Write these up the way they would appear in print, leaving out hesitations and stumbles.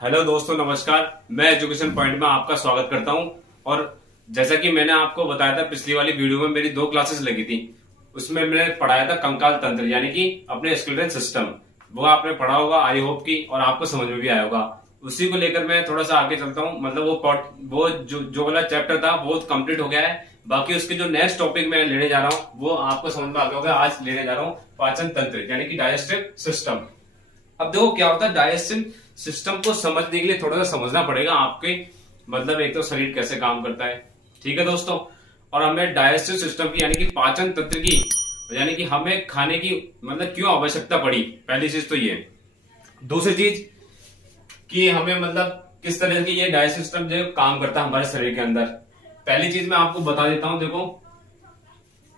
Hello दोस्तों, नमस्कार। मैं एजुकेशन पॉइंट में आपका स्वागत करता हूं। और जैसा कि मैंने आपको बताया था, पिछली वाली वीडियो में मेरी 2 क्लासेस लगी थी। उसमें मैंने पढ़ाया था कंकाल तंत्र, यानी कि अपने स्केलेटन सिस्टम। वो आपने पढ़ा होगा, आई होप की, और आपको समझ में भी आया होगा। उसी को लेकर मैं थोड़ा सा आगे चलता हूं। मतलब वो जो वाला चैप्टर था वो कंप्लीट हो गया है। बाकी उसके जो नेक्स्ट टॉपिक मैं लेने जा रहा हूँ वो आपको समझ में आ गया होगा। आज लेने जा रहा हूँ पाचन तंत्र, यानी कि डाइजेस्टिव सिस्टम। अब देखो क्या होता है, डाइजेस्टिव सिस्टम को समझने के लिए थोड़ा सा समझना पड़ेगा आपके। मतलब एक तो शरीर कैसे काम करता है, ठीक है दोस्तों। और हमें डाइजेस्टिव सिस्टम की, यानी कि पाचन तंत्र की, यानी कि हमें खाने की मतलब क्यों आवश्यकता पड़ी, पहली चीज तो ये। दूसरी चीज कि हमें मतलब किस तरह की ये डाइजेस्टिव सिस्टम जो काम करता है हमारे शरीर के अंदर। पहली चीज मैं आपको बता देता हूं। देखो,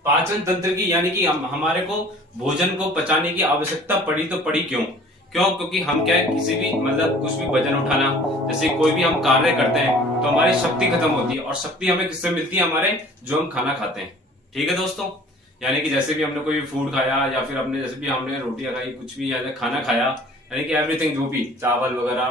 पाचन तंत्र की, यानी कि हमारे को भोजन को पचाने की आवश्यकता पड़ी तो पड़ी क्यों? क्योंकि हम क्या है, किसी भी मतलब कुछ भी वजन उठाना, जैसे कोई भी हम कार्य करते हैं तो हमारी शक्ति खत्म होती है। और शक्ति हमें किससे मिलती है? हमारे जो हम खाना खाते हैं, ठीक है दोस्तों। यानी कि जैसे भी हमने कोई फूड खाया, या फिर हमने जैसे भी हमने रोटियां खाई, कुछ भी यानी खाना खाया, यानी कि एवरीथिंग, जो भी चावल वगैरह,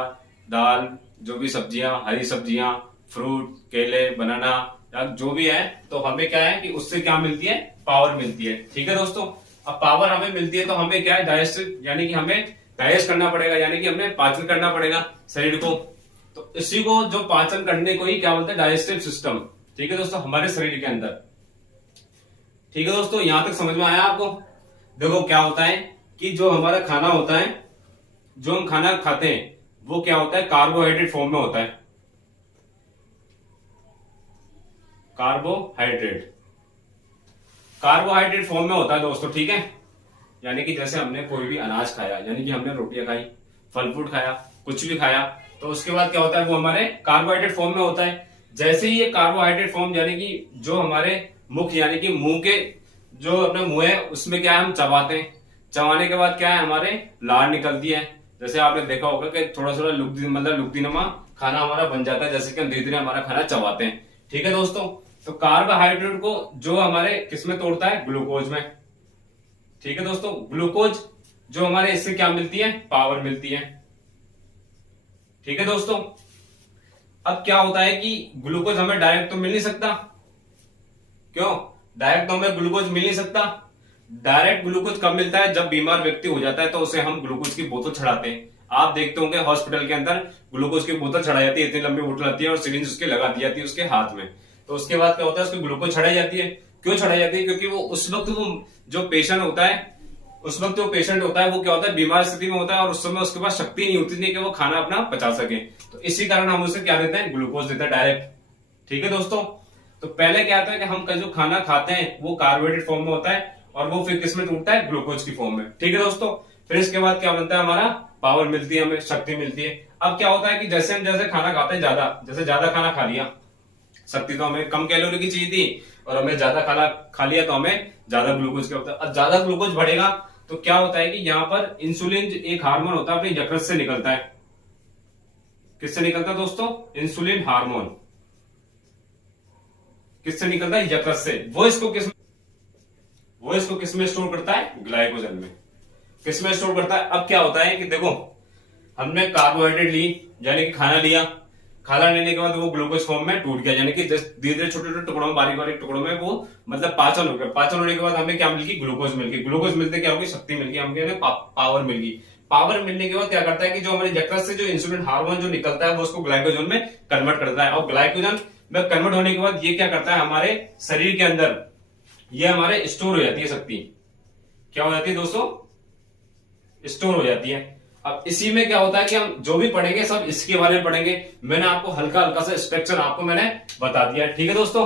दाल, जो भी सब्जियां, हरी सब्जियां, फ्रूट, केले, बनाना, या जो भी है, तो हमें क्या है कि उससे क्या मिलती है? पावर मिलती है, ठीक है दोस्तों। अब पावर हमें मिलती है तो हमें क्या है? डाइजेस्ट, यानी कि हमें डाइजेस्ट करना पड़ेगा, यानी कि हमें पाचन करना पड़ेगा शरीर को। तो इसी को, जो पाचन करने को ही क्या बोलते हैं? डाइजेस्टिव सिस्टम, ठीक है दोस्तों, हमारे शरीर के अंदर। ठीक है दोस्तों, यहां तक समझ में आया आपको? देखो क्या होता है कि जो हमारा खाना होता है, जो हम खाना खाते हैं, वो क्या होता है? कार्बोहाइड्रेट फॉर्म में होता है। कार्बोहाइड्रेट कार्बोहाइड्रेट फॉर्म में होता है दोस्तों, ठीक है। यानी कि जैसे हमने कोई भी अनाज खाया, यानी कि हमने रोटियां खाई, फल फ्रूट खाया, कुछ भी खाया, तो उसके बाद क्या होता है? वो हमारे कार्बोहाइड्रेट फॉर्म में होता है। जैसे ही ये कार्बोहाइड्रेट फॉर्म, यानी कि जो हमारे मुख, यानी कि मुंह के, जो अपना मुंह है उसमें क्या है? हम चबाते हैं। चबाने के बाद क्या है? हमारे लार निकलती है। जैसे आपने देखा होगा कि थोड़ा थोड़ा मतलब लुकदीनमा खाना हमारा बन जाता है, जैसे कि हम धीरे धीरे हमारा खाना चबाते हैं, ठीक है दोस्तों। तो कार्बोहाइड्रेट को जो हमारे किसमें तोड़ता है? ग्लूकोज में, ठीक है दोस्तों। ग्लूकोज जो हमारे, इससे क्या मिलती है? पावर मिलती है, ठीक है दोस्तों। अब क्या होता है कि ग्लूकोज हमें डायरेक्ट तो मिल नहीं सकता। क्यों? डायरेक्ट तो हमें ग्लूकोज मिल नहीं सकता। डायरेक्ट ग्लूकोज कब मिलता है? जब बीमार व्यक्ति हो जाता है तो उसे हम ग्लूकोज की बोतल चढ़ाते हैं। आप देखते होंगे हॉस्पिटल के अंदर ग्लूकोज की बोतल चढ़ाई जाती है, इतनी लंबी बोतल आती है और सिरिंज उसके लगा दी जाती है उसके हाथ में। तो उसके बाद क्या होता है? उसको ग्लूकोज चढ़ाई जाती है। क्यों चढ़ाई जाती है? क्योंकि वो उस वक्त, वो जो पेशेंट होता है, उस वक्त जो पेशेंट होता है वो क्या होता है? बीमार स्थिति में होता है, और उस समय उसके पास शक्ति नहीं होती नहीं कि वो खाना अपना पचा सके। तो इसी कारण हम उसे क्या देते हैं? ग्लूकोज देते हैं डायरेक्ट, ठीक है दोस्तों। तो पहले क्या होता है कि हम का जो खाना खाते हैं वो कार्बोहाइड्रेट फॉर्म में होता है, और वो फिर किसमें टूटता है? ग्लूकोज की फॉर्म में, ठीक है दोस्तों। फिर इसके बाद क्या बनता है? हमारा पावर मिलती है, हमें शक्ति मिलती है। अब क्या होता है कि जैसे हम जैसे खाना खाते हैं, जैसे ज्यादा खाना खा लिया, शक्ति तो हमें कम कैलोरी की चाहिए थी, और हमें ज्यादा खाना खा लिया तो हमें ज्यादा ग्लूकोज का होता है। अब ज्यादा ग्लूकोज बढ़ेगा तो क्या होता है कि यहाँ पर इंसुलिन एक हार्मोन होता है, अपने यकृत से निकलता है। किससे निकलता है दोस्तों? इंसुलिन हार्मोन किससे निकलता है? यकृत से। वो इसको किस में स्टोर करता है? ग्लाइकोजन में। किस में स्टोर करता है? अब क्या होता है कि देखो, हमने कार्बोहाइड्रेट ली, यानी कि खाना लिया, खाना लेने के बाद वो ग्लूकोज फॉर्म में टूट गया, यानी कि धीरे धीरे छोटे छोटे टुकड़ों में, बारीक बारीक टुकड़ों में वो मतलब पाचन हो गया। पाचन होने के बाद हमें क्या मिल गई? ग्लूकोज मिल गई। ग्लूकोज मिलते क्या होगी? शक्ति मिल गई, हमें पावर मिल गई। पावर मिलने के बाद क्या करता है कि जो हमारे यकृत से जो इंसुलिन हार्मोन जो निकलता है वो उसको ग्लाइकोजन में कन्वर्ट करता है। और ग्लाइकोजन में कन्वर्ट होने के बाद ये क्या करता है? हमारे शरीर के अंदर ये हमारे स्टोर हो जाती है शक्ति। क्या हो जाती है दोस्तों? स्टोर हो जाती है। अब इसी में क्या होता है कि हम जो भी पढ़ेंगे सब इसके बारे में पढ़ेंगे। मैंने आपको हल्का हल्का सा स्ट्रक्चर आपको मैंने बता दिया है, ठीक है दोस्तों।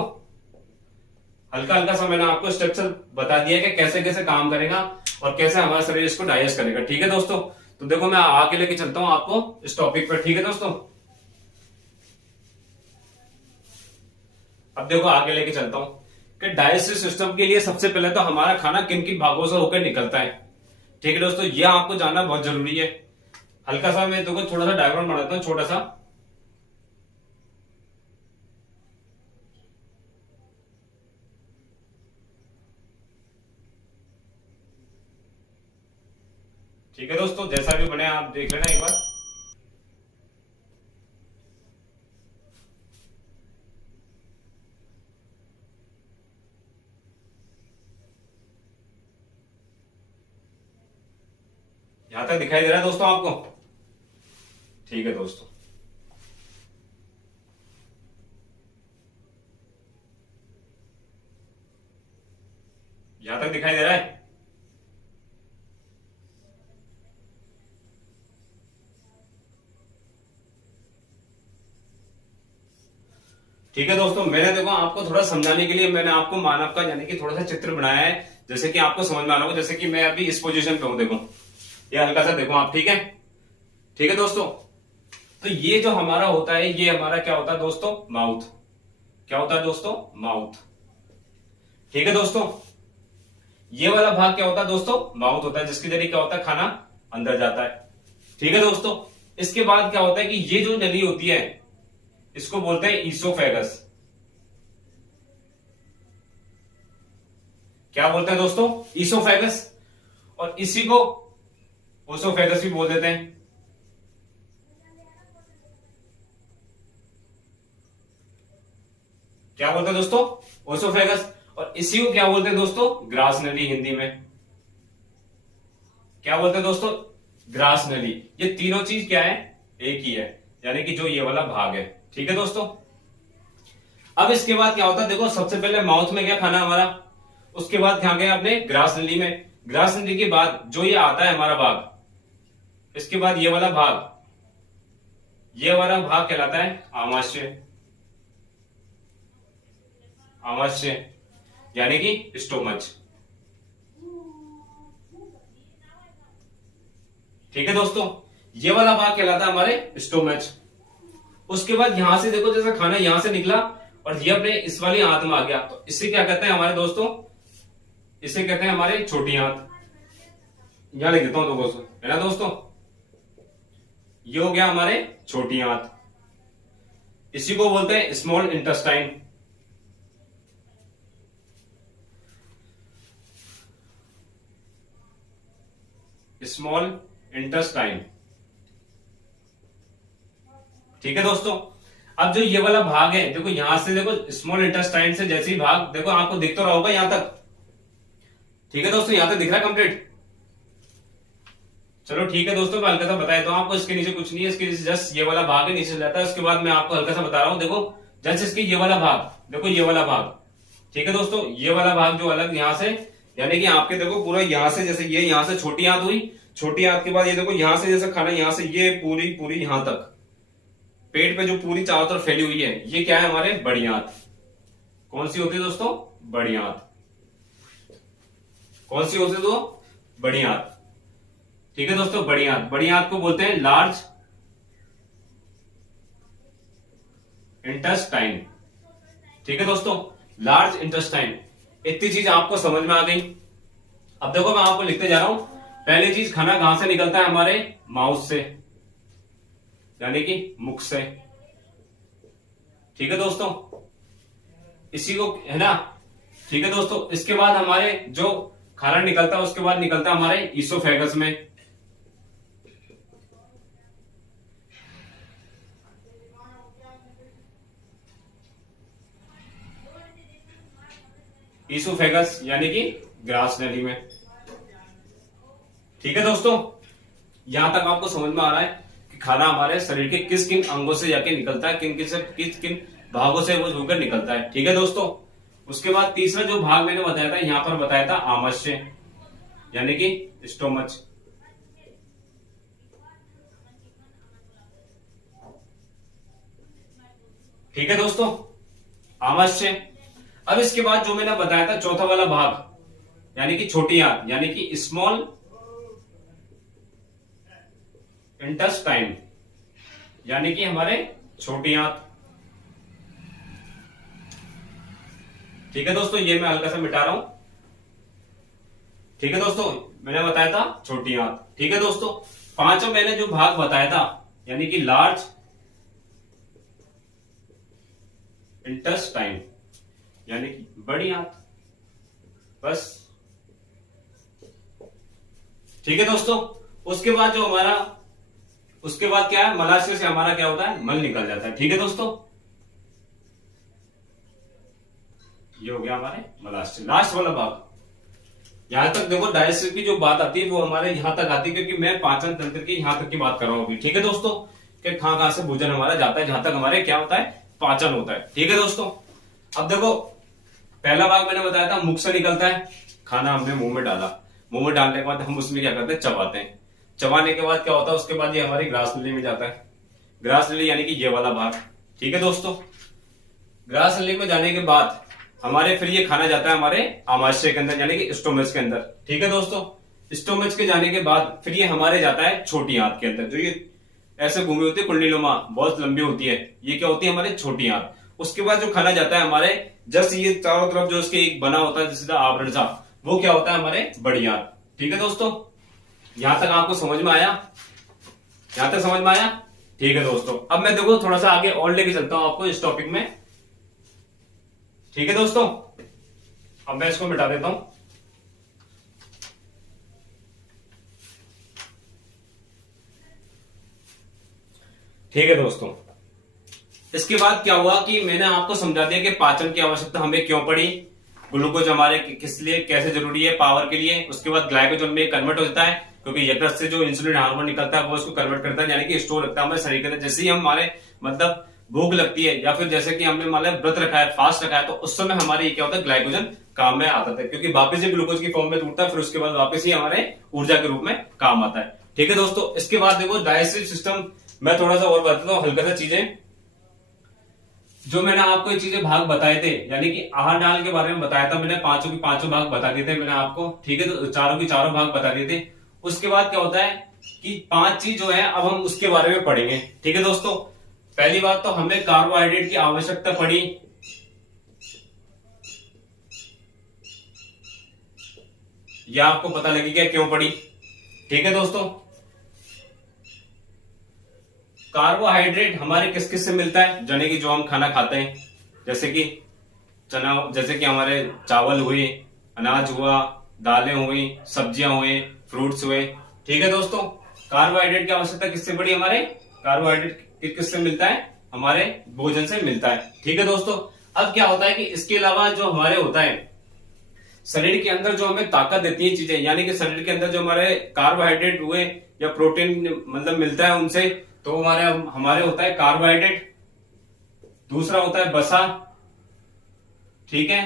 हल्का हल्का सा मैंने आपको स्ट्रक्चर बता दिया कि कैसे कैसे काम करेगा और कैसे हमारा शरीर इसको डाइजेस्ट करेगा, ठीक है दोस्तों। तो देखो मैं आगे लेके चलता हूं आपको इस टॉपिक पर, ठीक है दोस्तों। अब देखो आगे लेके चलता हूं कि डाइजेस्टिव सिस्टम के लिए सबसे पहले तो हमारा खाना किन किन भागों से होकर निकलता है, ठीक है दोस्तों। यह आपको जानना बहुत जरूरी है। हल्का सा मैं देखो थोड़ा सा डायग्राम बनाता हूं, छोटा सा। ठीक है दोस्तों, जैसा भी बने आप देख लेना एक बार। यहां तक दिखाई दे रहा है दोस्तों आपको? ठीक है दोस्तों, यहां तक दिखाई दे रहा है? ठीक है दोस्तों, मैंने देखो आपको थोड़ा समझाने के लिए मैंने आपको मानव का यानी कि थोड़ा सा चित्र बनाया है, जैसे कि आपको समझ में आ रहा होगा। जैसे कि मैं अभी इस पोजीशन पे हूं, देखो ये हल्का सा देखो आप। ठीक है, ठीक है दोस्तों। तो ये जो हमारा होता है, ये हमारा क्या होता है दोस्तों? माउथ। क्या होता है दोस्तों? माउथ। ठीक है दोस्तों, ये वाला भाग क्या होता है दोस्तों? माउथ होता है, जिसके जरिए क्या होता है? खाना अंदर जाता है। ठीक है दोस्तों, इसके बाद क्या होता है कि ये जो नली होती है इसको बोलते हैं ईसोफेगस। क्या बोलते हैं दोस्तों? ईसोफेगस। और इसी को ओसोफेगस भी बोल देते हैं। क्या बोलते हैं दोस्तों? ओसोफेगस। और इसी को क्या बोलते हैं दोस्तों? ग्रास नली हिंदी में। क्या बोलते हैं दोस्तों? ग्रास नली। ये तीनों चीज क्या है? एक ही है, यानी कि जो ये वाला भाग है। ठीक है दोस्तों, अब इसके बाद क्या होता है देखो, सबसे पहले माउथ में क्या खाना हमारा, उसके बाद क्या गया अपने ग्रास नली में। ग्रास नली के बाद जो ये आता है हमारा भाग, इसके बाद ये वाला भाग, ये वाला भाग कहलाता है आमाशय। आमाशय यानी कि स्टोमच। ठीक है दोस्तों, ये वाला भाग कहलाता है हमारे स्टोमच। उसके बाद यहां से देखो, जैसे खाना यहां से निकला और ये अपने इस वाली आंत में आ गया, तो इसे क्या कहते हैं हमारे दोस्तों? इसे कहते हैं हमारे छोटी आंत। यहां लिख देता हूं दोस्तों, है ना दोस्तों? ये हो गया हमारे छोटी आंत। इसी को बोलते हैं स्मॉल इंटेस्टाइन। Small intestine. ठीक है दोस्तों, अब जो ये वाला भाग है देखो, यहां से देखो स्मॉल इंटेस्टाइन से जैसे ही भाग देखो आपको दिख तो रहा होगा यहां तक। ठीक है दोस्तों, यहां तक दिख रहा है कंप्लीट? चलो ठीक है दोस्तों, मैं हल्का सा बता देता हूं आपको। इसके नीचे कुछ नहीं है, इसके नीचे जस्ट ये वाला भाग है, नीचे से जाता है। उसके बाद मैं आपको हल्का सा बता रहा हूं, देखो जस्ट इसके ये वाला भाग, देखो ये वाला भाग। ठीक है दोस्तों, ये वाला भाग जो अलग यहां से, यानी कि आपके देखो पूरा यहां से, जैसे ये यहां से छोटी आंत हुई, छोटी आंत के बाद ये देखो यहां से जैसे खाना यहां से ये पूरी पूरी यहां तक पेट पे जो पूरी चारों तरफ फैली हुई है, ये क्या है हमारे? बड़ी आंत। कौन सी होती है दोस्तों? बड़ी आंत। कौन सी होती है तो? बड़ी आंत। ठीक है दोस्तों, बड़ी आंत। बड़ी आंत को बोलते हैं लार्ज इंटेस्टाइन। ठीक है दोस्तों, लार्ज इंटेस्टाइन। इतनी चीज आपको समझ में आ गई। अब देखो मैं आपको लिखते जा रहा हूं। पहली चीज, खाना कहां से निकलता है? हमारे माउथ से, यानी कि मुख से। ठीक है दोस्तों, इसी को, है ना? ठीक है दोस्तों, इसके बाद हमारे जो खाना निकलता है उसके बाद निकलता है हमारे ईसोफेगस में। ईसोफेगस यानी कि ग्रास नली में। ठीक है दोस्तों, यहां तक आपको समझ में आ रहा है कि खाना हमारे शरीर के किस किन अंगों से जाके निकलता है, किन किन से किस किन भागों से वो होकर निकलता है। ठीक है दोस्तों, उसके बाद तीसरा जो भाग मैंने बताया था, यहां पर बताया था आमाशय यानी कि स्टोमच। ठीक है दोस्तों, आमाशय। अब इसके बाद जो मैंने बताया था चौथा वाला भाग, यानी कि छोटी आंत, यानी कि स्मॉल इंटेस्टाइन, यानी कि हमारे छोटी आंत। ठीक है दोस्तों, ये मैं हल्का सा मिटा रहा हूं। ठीक है दोस्तों, मैंने बताया था छोटी आंत। ठीक है दोस्तों, पांचों मैंने जो भाग बताया था, यानी कि लार्ज इंटेस्टाइन, यानी कि बड़ी आंत, बस। ठीक है दोस्तों, उसके बाद जो हमारा, उसके बाद क्या है? मलाशय से हमारा क्या होता है? मल निकल जाता है। ठीक है दोस्तों, ये हो गया हमारे मलाशय, लास्ट वाला भाग। यहाँ तक देखो डाइजेस्टिव की जो बात आती है वो हमारे यहाँ तक आती है, क्योंकि मैं पाचन तंत्र की यहाँ तक की बात कर रहा हूँ अभी। ठीक है दोस्तों, कि कहाँ से भोजन हमारा जाता है, जहां तक हमारे क्या होता है, पाचन होता है। ठीक है दोस्तों, अब देखो पहला भाग मैंने बताया था मुख से निकलता है, खाना हमने मुंह में डाला, मुंह में डालने के बाद हम उसमें क्या करते हैं, चबाते हैं। चबाने के बाद क्या होता है, उसके बाद ये हमारी ग्रास नली में जाता है। ग्रास नली यानी कि ये वाला भाग। ठीक है दोस्तों, ग्रास नली में जाने के बाद हमारे फिर ये खाना जाता है हमारे आमाशय के अंदर यानी कि स्टोमच के अंदर। ठीक है दोस्तों, स्टोमच के जाने के बाद फिर ये हमारे जाता है छोटी आंत के अंदर। जो ये ऐसे घूमी होती है कुंडलीनुमा, बहुत लंबी होती है, ये क्या होती है हमारी छोटी आंत। उसके बाद जो खाना जाता है हमारे जस्ट ये चारों तरफ जो उसके एक बना होता है जिसका आवरण सा, वो क्या होता है हमारे बड़ी आंत। ठीक है दोस्तों, यहां तक आपको समझ में आया, यहां तक समझ में आया। ठीक है दोस्तों, अब मैं देखो थोड़ा सा आगे और लेके चलता हूं आपको इस टॉपिक में। ठीक है दोस्तों, अब मैं इसको मिटा देता हूं। ठीक है दोस्तों, इसके बाद क्या हुआ कि मैंने आपको समझा दिया कि पाचन की आवश्यकता हमें क्यों पड़ी, ग्लूकोज हमारे किस लिए कैसे जरूरी है पावर के लिए। उसके बाद ग्लाइकोजन में कन्वर्ट होता है, क्योंकि यकृत से जो इंसुलिन हार्मोन निकलता है वो उसको कन्वर्ट करता है, यानी कि स्टोर रखता है हमारे शरीर के अंदर। जैसे ही हमारे मतलब भूख लगती है या फिर जैसे कि हमने मान लिया व्रत रखा है, फास्ट रखा है, तो उस समय हमारे क्या होता है, ग्लाइकोजन काम में आता है, क्योंकि वापस ही ग्लूकोज की फॉर्म में टूटता है, फिर उसके बाद वापस ही हमारे ऊर्जा के रूप में काम आता है। ठीक है दोस्तों, इसके बाद देखो डाइजेस्टिव सिस्टम मैं थोड़ा सा और बताता हूँ हल्का सा चीजें। जो मैंने आपको ये चीजें भाग बताए थे, यानी कि आहार नाल के बारे में बताया था मैंने, पांचों की पांचों भाग बता दिए थे मैंने आपको। ठीक है, तो चारों की चारों भाग बता दिए थे। उसके बाद क्या होता है कि 5 चीज जो है अब हम उसके बारे में पढ़ेंगे। ठीक है दोस्तों, पहली बात तो हमें कार्बोहाइड्रेट की आवश्यकता पड़ी। यह आपको पता लगेगा क्यों पड़ी। ठीक है दोस्तों, कार्बोहाइड्रेट हमारे किस किस से मिलता है, यानी कि जो हम खाना खाते हैं, जैसे कि चना, जैसे कि हमारे चावल हुए, अनाज हुआ, दालें हुई, सब्जियां हुई, फ्रूट्स हुए। ठीक है दोस्तों, कार्बोहाइड्रेट की आवश्यकता किससे पड़ी, हमारे कार्बोहाइड्रेट किससे मिलता है, हमारे भोजन से मिलता है। ठीक है दोस्तों, अब क्या होता है कि इसके अलावा जो हमारे होता है शरीर के अंदर जो हमें ताकत देती है चीजें, यानी कि शरीर के अंदर जो हमारे कार्बोहाइड्रेट हुए या प्रोटीन मतलब मिलता है उनसे, तो हमारे होता है कार्बोहाइड्रेट, दूसरा होता है वसा। ठीक है,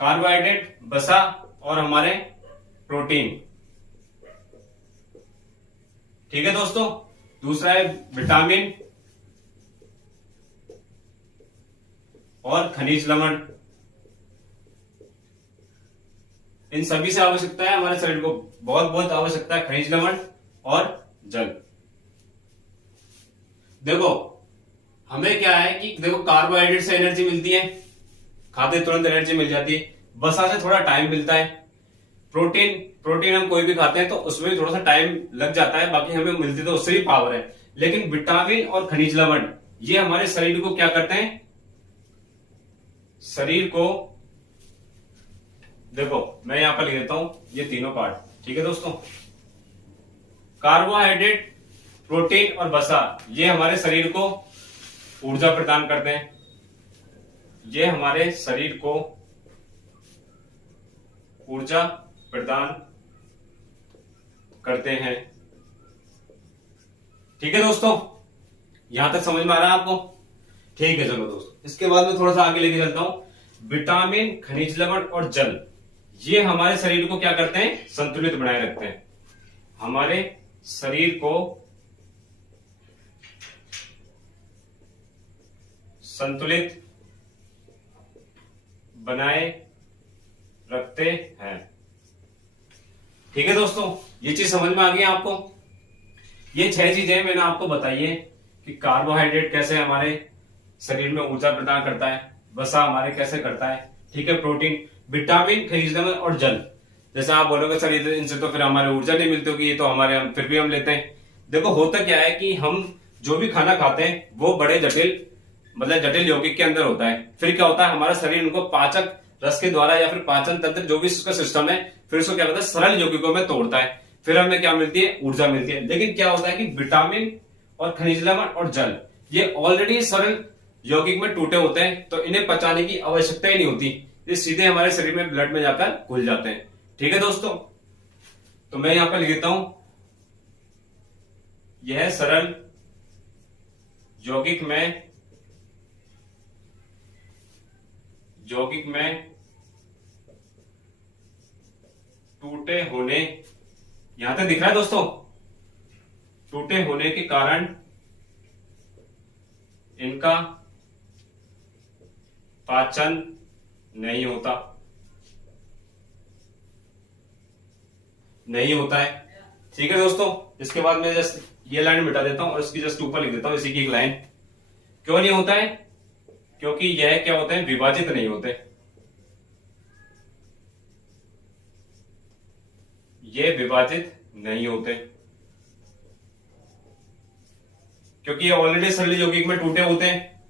कार्बोहाइड्रेट, वसा और हमारे प्रोटीन। ठीक है दोस्तों, दूसरा है विटामिन और खनिज लवण। इन सभी से आवश्यकता है हमारे शरीर को, बहुत बहुत आवश्यकता है खनिज लवण और जल। देखो हमें क्या है कि देखो कार्बोहाइड्रेट से एनर्जी मिलती है, खाते तुरंत एनर्जी मिल जाती है। वसा से थोड़ा टाइम मिलता है। प्रोटीन हम कोई भी खाते हैं तो उसमें भी थोड़ा सा टाइम लग जाता है, बाकी हमें मिलती तो उससे भी पावर है। लेकिन विटामिन और खनिज लवण ये हमारे शरीर को क्या करते हैं, शरीर को, देखो मैं यहां पर लिख देता हूं ये तीनों पार्ट। ठीक है दोस्तों, कार्बोहाइड्रेट, प्रोटीन और वसा ये हमारे शरीर को ऊर्जा प्रदान करते हैं, ये हमारे शरीर को ऊर्जा प्रदान करते हैं। ठीक है दोस्तों, यहां तक समझ में आ रहा है आपको। ठीक है चलो दोस्तों, इसके बाद में थोड़ा सा आगे लेके चलता हूं। विटामिन, खनिज लवण और जल ये हमारे शरीर को क्या करते हैं, संतुलित बनाए रखते हैं, हमारे शरीर को संतुलित बनाए रखते हैं। ठीक है दोस्तों, ये चीज समझ में आ गई आपको। ये 6 चीजें मैंने आपको बताई है कि कार्बोहाइड्रेट कैसे हमारे शरीर में ऊर्जा प्रदान करता है, वसा हमारे कैसे करता है, ठीक है, प्रोटीन, विटामिन, खनिज लवण और जल। जैसे आप बोलोगे सर इनसे तो फिर हमारे ऊर्जा नहीं मिलती होगी, ये तो हमारे फिर भी हम लेते हैं। देखो होता क्या है कि हम जो भी खाना खाते हैं वो बड़े जटिल मतलब जटिल यौगिक के अंदर होता है। फिर क्या होता है, हमारा शरीर उनको पाचक रस के द्वारा या फिर पाचन तंत्र जो भी उसका सिस्टम है, फिर उसको क्या करता है, सरल यौगिकों में तोड़ता है, फिर हमें क्या मिलती है, ऊर्जा मिलती है। लेकिन क्या होता है कि विटामिन और खनिज लवण और जल ये ऑलरेडी सरल यौगिक में टूटे होते हैं, तो इन्हें पचाने की आवश्यकता ही नहीं होती, ये सीधे हमारे शरीर में ब्लड में जाकर घुल जाते हैं। ठीक है दोस्तों, तो मैं यहां पर लिख देता हूं, यह सरल यौगिक में टूटे होने, यहां तक दिख रहा है दोस्तों, टूटे होने के कारण इनका पाचन नहीं होता है। ठीक है दोस्तों, इसके बाद मैं जस्ट ये लाइन मिटा देता हूं और इसकी जस्ट ऊपर लिख देता हूं इसी की एक लाइन। क्यों नहीं होता है? क्योंकि यह क्या होते हैं, विभाजित नहीं होते। ये विभाजित नहीं होते क्योंकि ये ऑलरेडी सरल यौगिक में टूटे होते हैं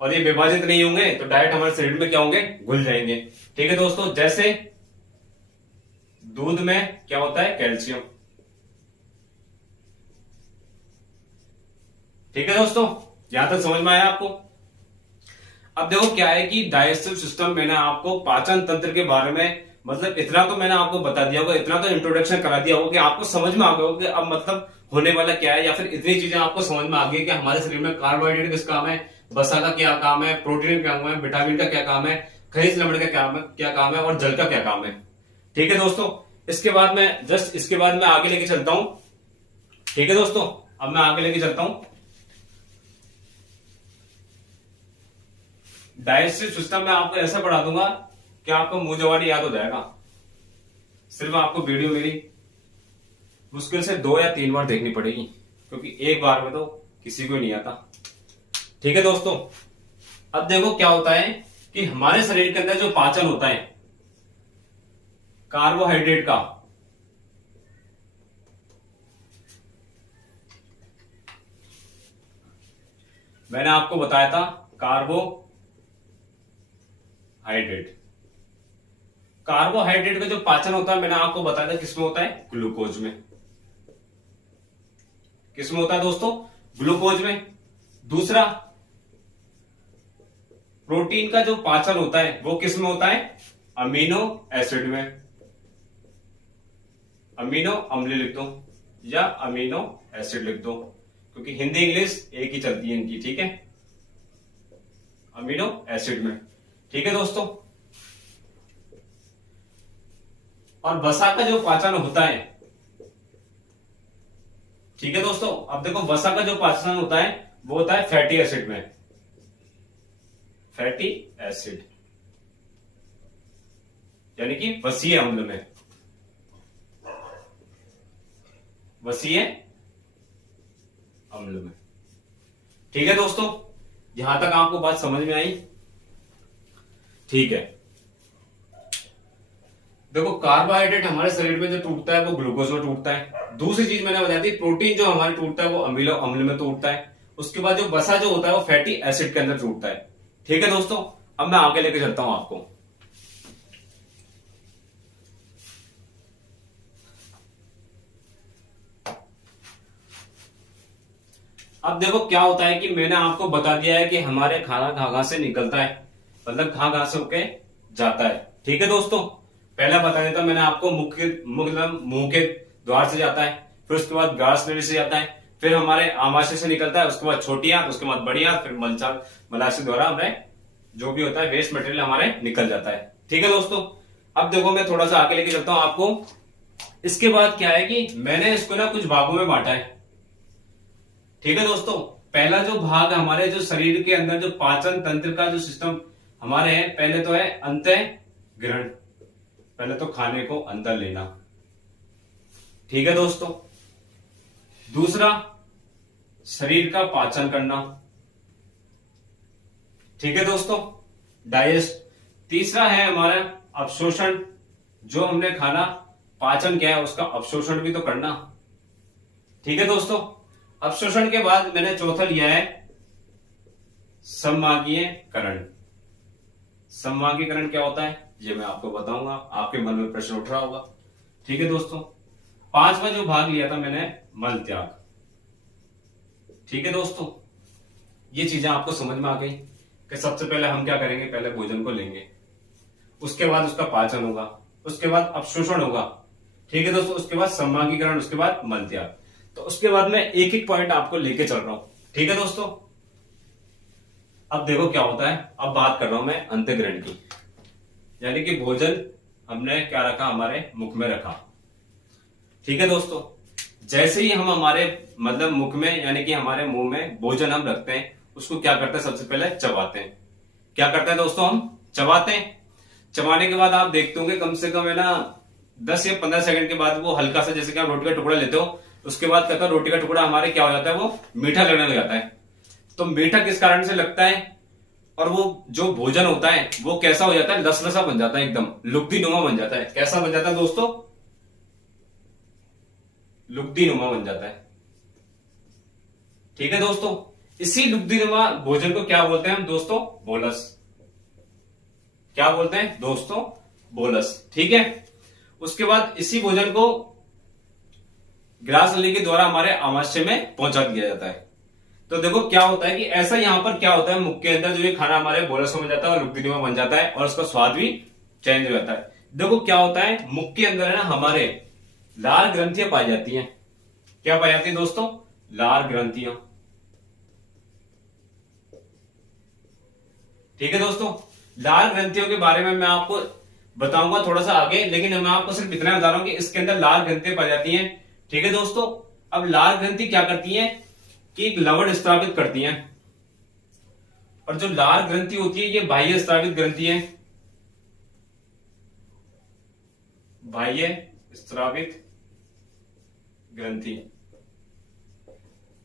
और ये विभाजित नहीं होंगे तो डायरेक्ट हमारे शरीर में क्या होंगे, घुल जाएंगे। ठीक है दोस्तों, जैसे दूध में क्या होता है, कैल्शियम। ठीक है दोस्तों, यहां तक समझ में आया आपको? अब देखो क्या है कि डाइजेस्टिव सिस्टम, मैंने आपको पाचन तंत्र के बारे में मतलब इतना तो मैंने आपको बता दिया होगा, इतना तो इंट्रोडक्शन करा दिया होगा कि आपको समझ में आ गया होगा कि अब मतलब होने वाला क्या है, या फिर इतनी चीजें आपको समझ में आ गई कि हमारे शरीर में कार्बोहाइड्रेट किस काम है, वसा का क्या काम है, प्रोटीन क्या काम है, विटामिन का क्या काम है, खनिज लवण का क्या काम है और जल का क्या काम है। ठीक है दोस्तों, इसके बाद मैं आगे लेके चलता हूं। ठीक है दोस्तों, अब मैं आगे लेके चलता हूं। डाइजेस्टिव सिस्टम में आपको ऐसा पढ़ा दूंगा कि आपको मुंह जवानी याद हो जाएगा। सिर्फ आपको वीडियो मेरी मुश्किल से 2 या 3 बार देखनी पड़ेगी क्योंकि एक बार में तो किसी को नहीं आता। ठीक है दोस्तों, अब देखो क्या होता है कि हमारे शरीर के अंदर जो पाचन होता है कार्बोहाइड्रेट का, मैंने आपको बताया था कार्बोहाइड्रेट का जो पाचन होता है मैंने आपको बताया था किसमें होता है, ग्लूकोज में। किसमें होता है दोस्तों, ग्लूकोज में। दूसरा, प्रोटीन का जो पाचन होता है वो किसमें होता है, अमीनो एसिड में। अमीनो अम्ल लिख दो या अमीनो एसिड लिख दो क्योंकि हिंदी इंग्लिश एक ही चलती है इनकी। ठीक है, अमीनो एसिड में। ठीक है दोस्तों, और वसा का जो पाचन होता है, ठीक है दोस्तों, अब देखो वसा का जो पाचन होता है वो होता है फैटी एसिड में। फैटी एसिड यानी कि वसीय अम्ल में। वसीय अम्ल में। ठीक है दोस्तों, यहां तक आपको बात समझ में आई? ठीक है, देखो कार्बोहाइड्रेट हमारे शरीर में जो टूटता है वो ग्लूकोज में टूटता है। दूसरी चीज मैंने बताई थी, प्रोटीन जो हमारे टूटता है वो अमीनो अम्ल में टूटता है। उसके बाद जो वसा जो होता है वो फैटी एसिड के अंदर टूटता है। ठीक है दोस्तों, अब मैं आगे लेके चलता हूं आपको। अब देखो क्या होता है कि मैंने आपको बता दिया है कि हमारे खाना कहां से निकलता है, मतलब कहां से होके जाता है। ठीक है दोस्तों, पहला बता देता मैंने आपको मुंह के द्वार से जाता है, फिर उसके बाद ग्रास नली से जाता है, फिर हमारे आमाशय से निकलता है, उसके बाद छोटी आंत, उसके बाद बड़ी आंत, फिर मलाशय द्वारा हमें जो भी होता है वेस्ट मटेरियल हमारे निकल जाता है। ठीक है दोस्तों, अब देखो मैं थोड़ा सा आगे लेके चलता हूं आपको। इसके बाद क्या है कि मैंने इसको ना कुछ भागों में बांटा है। ठीक है दोस्तों, पहला जो भाग हमारे जो शरीर के अंदर जो पाचन तंत्र का जो सिस्टम हमारे है, पहले तो है अंतः ग्रहण, पहले तो खाने को अंदर लेना। ठीक है दोस्तों, दूसरा शरीर का पाचन करना। ठीक है दोस्तों, डाइजेस्ट। तीसरा है हमारा अवशोषण, जो हमने खाना पाचन किया है उसका अवशोषण भी तो करना। ठीक है दोस्तों, अवशोषण के बाद मैंने चौथा लिया है सम्मागीयकरण। सम्मागीकरण क्या होता है ये मैं आपको बताऊंगा, आपके मन में प्रश्न उठ रहा होगा। ठीक है दोस्तों, पांचवा जो भाग लिया था मैंने मल त्याग। ठीक है दोस्तों, ये चीजें आपको समझ में आ गई कि सबसे पहले हम क्या करेंगे, पहले भोजन को लेंगे, उसके बाद उसका पाचन होगा, उसके बाद अवशोषण होगा, ठीक है दोस्तों, उसके बाद समभागीकरण, उसके बाद मल त्याग। तो उसके बाद मैं एक एक पॉइंट आपको लेके चल रहा हूं, ठीक है दोस्तों। अब देखो क्या होता है, अब बात कर रहा हूं मैं अंतःग्रहण की, यानी कि भोजन हमने क्या रखा, हमारे मुख में रखा, ठीक है दोस्तों। जैसे ही हम हमारे मतलब मुख में यानी कि हमारे मुंह में भोजन हम रखते हैं, उसको क्या करते हैं, सबसे पहले चबाते हैं। क्या करते हैं दोस्तों, हम चबाते हैं। चबाने के बाद आप देखते होंगे कम से कम है ना 10 या 15 सेकंड के बाद वो हल्का सा, जैसे कि आप रोटी का टुकड़ा लेते हो, उसके बाद क्या, रोटी का टुकड़ा हमारे क्या हो जाता है, वो मीठा लगने लग जाता है। तो मीठा किस कारण से लगता है, और वो जो भोजन होता है वो कैसा हो जाता है, लसलसा बन जाता है, एकदम लुगदी-नुमा बन जाता है। कैसा बन जाता है दोस्तों, लुगदी-नुमा बन जाता है, ठीक है दोस्तों। इसी लुगदी-नुमा भोजन को क्या बोलते हैं हम दोस्तों, बोलस। क्या बोलते हैं दोस्तों, बोलस, ठीक है। उसके बाद इसी भोजन को ग्रास नली के द्वारा हमारे आमाशय में पहुंचा दिया जाता है। तो देखो क्या होता है कि ऐसा यहां पर क्या होता है, मुख के अंदर जो ये खाना हमारे बोलस में बन जाता है और लुगदी-नुमा बन जाता है, और उसका स्वाद भी चेंज हो जाता है। देखो क्या होता है, मुख के अंदर है ना हमारे लार ग्रंथियां पाई जाती हैं। क्या पाई जाती है दोस्तों, लार ग्रंथियां, ठीक है दोस्तों। लार ग्रंथियों के बारे में मैं आपको बताऊंगा थोड़ा सा आगे, लेकिन मैं आपको सिर्फ इतना बता रहा हूं कि इसके अंदर लार ग्रंथियां पाई जाती हैं, ठीक है दोस्तों। अब लार ग्रंथि क्या करती है कि एक लवण स्त्रावित करती हैं, और जो लार ग्रंथि होती है ये बाह्य स्त्रावित ग्रंथि है, बाह्य स्त्रावित ग्रंथि।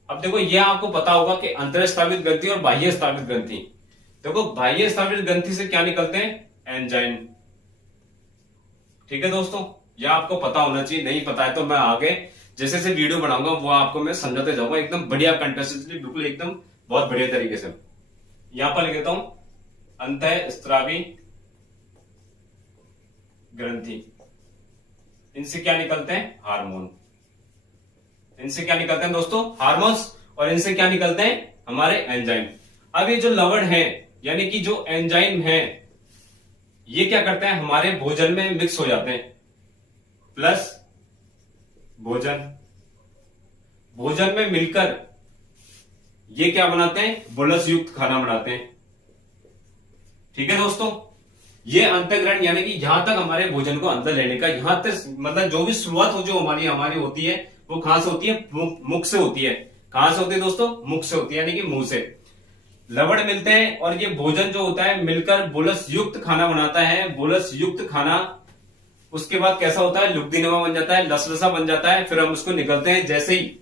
अब देखो ये आपको पता होगा कि अंतरस्त्रावित ग्रंथि और बाह्य स्त्रावित ग्रंथि। देखो बाह्य स्त्रावित ग्रंथि से क्या निकलते हैं, एंजाइम, ठीक है दोस्तों। यह आपको पता होना चाहिए, नहीं पता है तो मैं आगे जैसे जैसे वीडियो बनाऊंगा वो आपको मैं समझाते जाऊंगा एकदम बढ़िया कंटेस्टेंटली, बिल्कुल एकदम बहुत बढ़िया तरीके से। यहां पर लिख देता हूं अंतःस्त्रावी ग्रंथि। इनसे क्या निकलते हैं, हार्मोन। इनसे क्या निकलते हैं दोस्तों, हार्मोन्स, और इनसे क्या निकलते हैं, हमारे एंजाइम। अब ये जो लवण है यानी कि जो एंजाइम है, ये क्या करते हैं, हमारे भोजन में मिक्स हो जाते हैं, प्लस भोजन में मिलकर ये क्या बनाते हैं, बोलस युक्त खाना बनाते हैं, ठीक है दोस्तों। ये अंतःग्रहण यानी कि यहां तक हमारे भोजन को अंदर लेने का, यहां तक मतलब जो भी शुरुआत हो जो हमारी होती है वो कहां से होती है, मुख से होती है। कहां से होती है दोस्तों, मुख से होती है, यानी कि मुंह से लवण मिलते हैं और ये भोजन जो होता है मिलकर बोलस युक्त खाना बनाता है। बोलस युक्त खाना उसके बाद कैसा होता है, लुगदी-नुमा बन जाता है, लसलसा बन जाता है। फिर हम उसको निकलते हैं, जैसे ही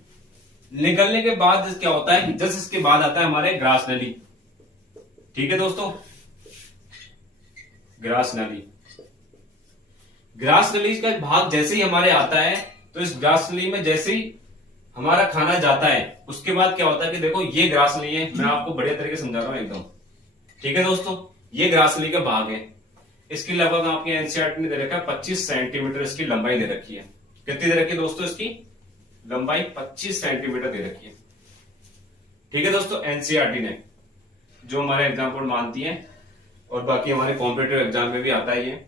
निकलने के बाद क्या होता है कि जस्ट इसके बाद आता है हमारे ग्रास नली, ठीक है दोस्तों। ग्रास नली, ग्रास नली का भाग जैसे ही हमारे आता है, तो इस ग्रास नली में जैसे ही हमारा खाना जाता है उसके बाद क्या होता है कि देखो ये ग्रास नली है, मैं आपको बढ़िया तरीके से समझा रहा हूं एकदम, ठीक है दोस्तों। ये ग्रास नली का भाग है, इसकी लगभग आपके एनसीईआरटी ने दे रखा है 25 सेंटीमीटर इसकी लंबाई दे रखी है। कितनी दे रखी है दोस्तों, इसकी लंबाई 25 सेंटीमीटर दे रखी है, ठीक है दोस्तों। एनसीईआरटी ने जो हमारे एग्जाम बोर्ड मानती है, और बाकी हमारे कॉम्पिटेटिव एग्जाम में भी आता है, ये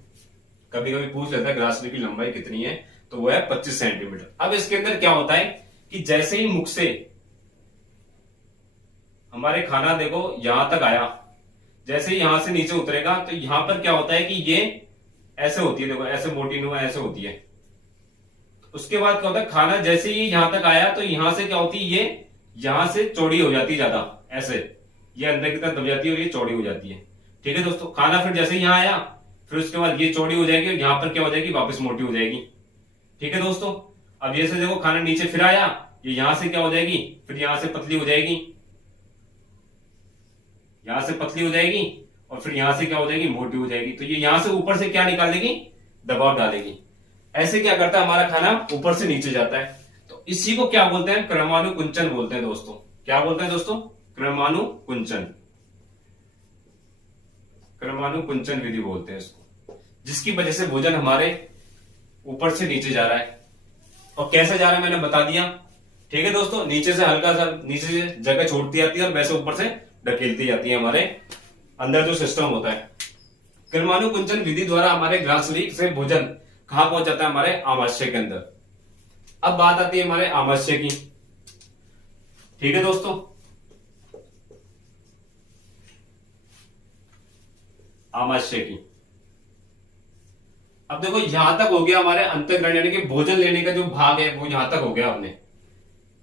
कभी कभी पूछ लेता है ग्रास नली की लंबाई कितनी है, तो वो है 25 सेंटीमीटर। अब इसके अंदर क्या होता है कि जैसे ही मुख से हमारे खाना देखो यहां तक आया, जैसे ही यहां से नीचे उतरेगा तो यहां पर क्या होता है कि ये ऐसे होती है, देखो ऐसे मोटी नुमा ऐसे होती है। उसके बाद क्या होता है, खाना जैसे ही यहां तक आया तो यहां से क्या होती है, ये यहां से चौड़ी हो जाती है ज्यादा, ऐसे ये अंदर की तरफ दब जाती है और ये चौड़ी हो जाती है, ठीक है दोस्तों। खाना फिर जैसे यहां आया फिर उसके बाद ये चौड़ी हो जाएगी और यहां पर क्या हो जाएगी, वापस मोटी हो जाएगी, ठीक है दोस्तों। अब जैसे देखो खाना नीचे फिर आया, ये यहां से क्या हो जाएगी, फिर यहां से पतली हो जाएगी, यहां से पतली हो जाएगी, और फिर यहां से क्या हो जाएगी, मोटी हो जाएगी। तो ये यहां से ऊपर से क्या निकालेगी, दबाव डालेगी। ऐसे क्या करता है, हमारा खाना ऊपर से नीचे जाता है। तो इसी को क्या बोलते हैं, क्रमानुकुंचन बोलते हैं दोस्तों। क्या बोलते हैं दोस्तों, क्रमानुकुंचन, क्रमानुकुंचन विधि बोलते हैं इसको, जिसकी वजह से भोजन हमारे ऊपर से नीचे जा रहा है। और कैसे जा रहा है मैंने बता दिया, ठीक है दोस्तों। नीचे से हल्का सा नीचे से जगह छोड़ती जाती है और वैसे ऊपर से ढकेलती जाती है हमारे अंदर जो सिस्टम होता है। क्रमानुकुंचन विधि द्वारा हमारे ग्रास नली से भोजन कहां पहुंच जाता है? हमारे आमाशय के अंदर। अब बात आती है हमारे आमाशय की। ठीक है दोस्तों, आमाशय की। अब देखो यहां तक हो गया हमारे अंतःग्रहण यानी कि भोजन लेने का जो भाग है वो यहां तक हो गया अपने।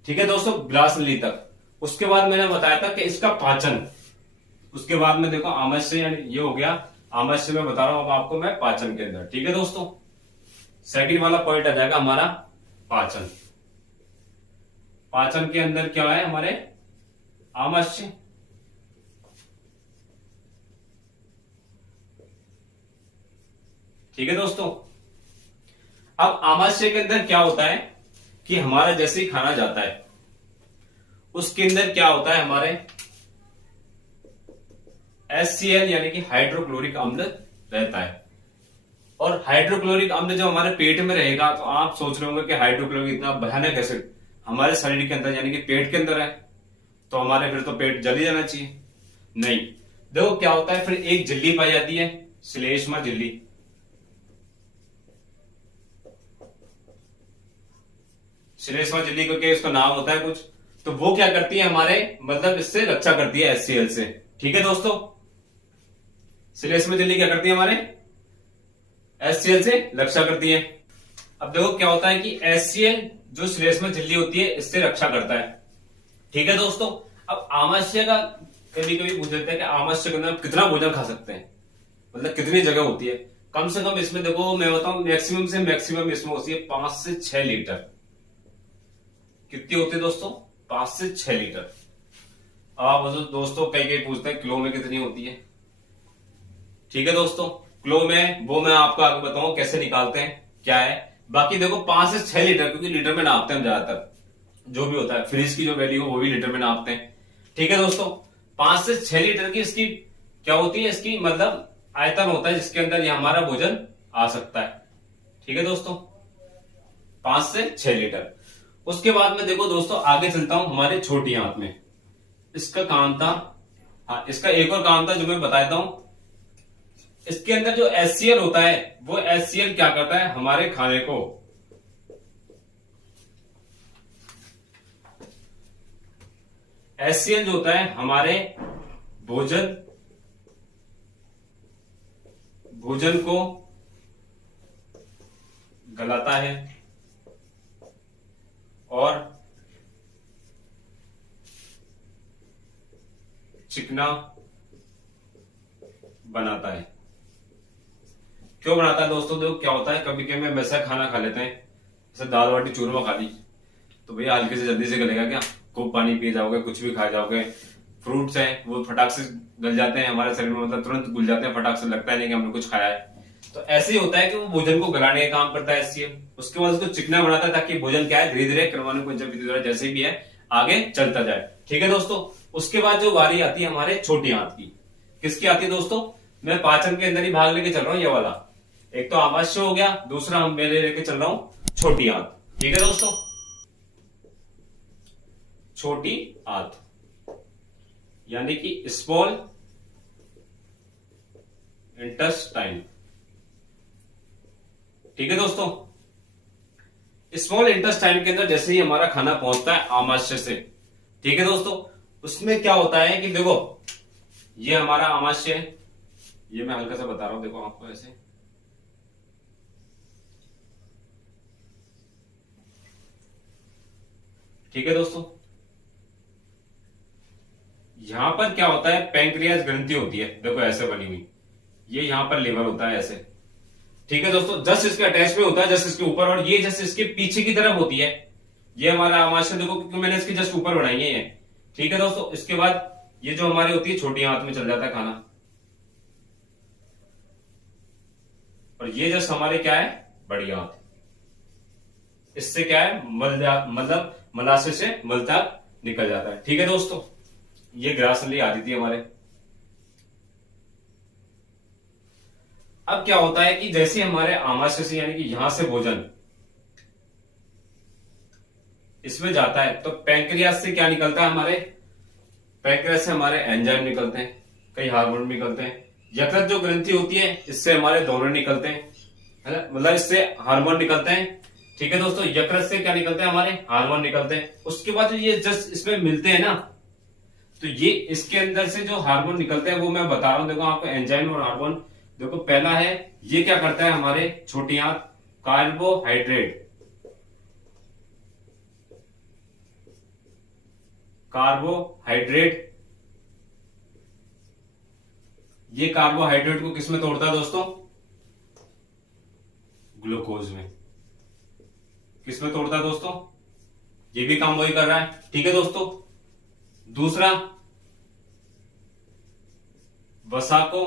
ठीक है दोस्तों, ग्रास नली तक। उसके बाद मैंने बताया था कि इसका पाचन, उसके बाद में देखो आमाशय यानी ये हो गया, आमाशय में बता रहा हूं अब आपको मैं पाचन के अंदर। ठीक है दोस्तों, सेकंड वाला पॉइंट आ जाएगा हमारा पाचन। पाचन के अंदर क्या है हमारे? आमाशय। ठीक है दोस्तों, अब आमाशय के अंदर क्या होता है कि हमारा जैसे ही खाना जाता है उसके अंदर क्या होता है हमारे HCl यानी कि हाइड्रोक्लोरिक अम्ल रहता है। और हाइड्रोक्लोरिक अम्ल जब हमारे पेट में रहेगा तो आप सोच रहे होंगे कि हाइड्रोक्लोरिक इतना भयानक एसिड हमारे शरीर के अंदर यानी कि पेट के अंदर है तो हमारे फिर तो पेट जल ही जाना चाहिए। नहीं, देखो क्या होता है, फिर एक झिल्ली पाई जाती है, श्लेष्मा झिल्ली। श्लेष्मा झिल्ली को क्या उसका नाम होता है कुछ, तो वो क्या करती है हमारे मतलब इससे रक्षा करती है HCl से। ठीक है दोस्तों, श्लेष्मा झिल्ली क्या करती है हमारे HCl से रक्षा करती है। अब देखो क्या होता है कि HCl जो श्लेष्मा झिल्ली होती है इससे रक्षा करता है। ठीक है दोस्तों, अब आमाशय का कभी कभी पूछ लेते हैं कि आमाशय के अंदर हम कितना भोजन खा सकते हैं, मतलब कितनी जगह होती है। कम से कम इसमें देखो मैं बताऊं मैक्सिमम से मैक्सिमम इसमें होती है 5 से 6 लीटर। कितनी होती है दोस्तों? 5 से 6 लीटर। आप दोस्तों कई कई पूछते हैं किलो में कितनी होती है। ठीक है दोस्तों, किलो में वो मैं आपको आगे बताऊं कैसे निकालते हैं क्या है। बाकी देखो 5 से 6 लीटर, क्योंकि लीटर में नापते हैं ज्यादातर, जो भी होता है फ्रिज की जो वैल्यू है वो भी लीटर में नापते हैं। ठीक है दोस्तों, 5 से 6 लीटर की इसकी क्या होती है, इसकी मतलब आयतन होता है जिसके अंदर ये हमारा भोजन आ सकता है। ठीक है दोस्तों, 5 से 6 लीटर। उसके बाद में देखो दोस्तों आगे चलता हूं हमारे छोटी आंत में। इसका काम था, हाँ इसका एक और काम था जो मैं बताता हूं। इसके अंदर जो HCl होता है वो HCl क्या करता है हमारे खाने को HCl जो होता है हमारे भोजन को गलाता है और चिकना बनाता है। क्यों बनाता है दोस्तों? देखो क्या होता है, कभी कभी हम वैसा खाना खा लेते हैं जैसे दाल बाटी चूरमा खा ली तो भैया हल्के से जल्दी से गलेगा क्या, खूब पानी पी जाओगे, कुछ भी खा जाओगे। फ्रूट्स हैं वो फटाक से गल जाते हैं हमारे शरीर में, मतलब तुरंत घुल जाते हैं फटाक से, लगता है नहीं कि हमने कुछ खाया है। तो ऐसे ही होता है कि वो भोजन को गलाने का काम करता है HCl। उसके बाद उसको चिकना बनाता है ताकि भोजन क्या है धीरे धीरे क्रमानुसार जैसे भी है आगे चलता जाए। ठीक है दोस्तों, उसके बाद जो बारी आती है हमारे छोटी आंत की। किसकी आती है दोस्तों? मैं पाचन के अंदर ही भाग लेके चल रहा हूं, ये वाला। एक तो आमाशय हो गया, दूसरा हम मैं लेके चल रहा हूं छोटी आंत। ठीक है दोस्तों, छोटी आंत यानी कि स्मॉल इंटेस्टाइन। ठीक है दोस्तों, स्मॉल इंटेस्टाइन के अंदर जैसे ही हमारा खाना पहुंचता है आमाशय से, ठीक है दोस्तों, उसमें क्या होता है कि देखो ये हमारा आमाशय है, ये मैं हल्का सा बता रहा हूं देखो आपको ऐसे। ठीक है दोस्तों, यहां पर क्या होता है पैंक्रियाज ग्रंथि होती है, देखो ऐसे बनी हुई, ये यहां पर लेवल होता है ऐसे। ठीक है दोस्तों, जस्ट इसके अटैच में होता है, जस्ट इसके ऊपर, और ये जस्ट इसके पीछे की तरफ होती है। ये हमारा आमाशय देखो क्योंकि मैंने इसके जस्ट ऊपर बनाई है ये। ठीक है दोस्तों, इसके बाद ये जो हमारी होती है छोटी आंत में चल जाता है खाना, और ये जस्ट हमारे क्या है बड़ी आंत। इससे क्या है मतलब मलाशय से मलत्याग निकल जाता है। ठीक है दोस्तों, ये ग्रास नली आती थी हमारे। अब क्या होता है कि जैसे हमारे आमाशय से यानी कि यहां से भोजन इसमें जाता है तो पैंक्रियास से क्या निकलता है हमारे, पैंक्रियास से हमारे एंजाइम निकलते हैं, कई हार्मोन निकलते हैं। यकृत जो ग्रंथि होती है इससे हमारे दोनों निकलते हैं, है ना, मतलब इससे हार्मोन निकलते हैं। ठीक है दोस्तों, यकृत से क्या निकलते हैं, हमारे हार्मोन निकलते हैं। उसके बाद जो ये जस्ट इसमें मिलते हैं ना, तो ये इसके अंदर से जो हार्मोन निकलते हैं वो मैं बता रहा हूं। देखो आपको एंजाइम और हार्मोन, देखो पहला है, ये क्या करता है हमारे छोटी आंत, कार्बोहाइड्रेट, कार्बोहाइड्रेट, ये कार्बोहाइड्रेट को किस में तोड़ता है दोस्तों, ग्लूकोज में। किस में तोड़ता है दोस्तों, ये भी काम वही कर रहा है। ठीक है दोस्तों, दूसरा वसा को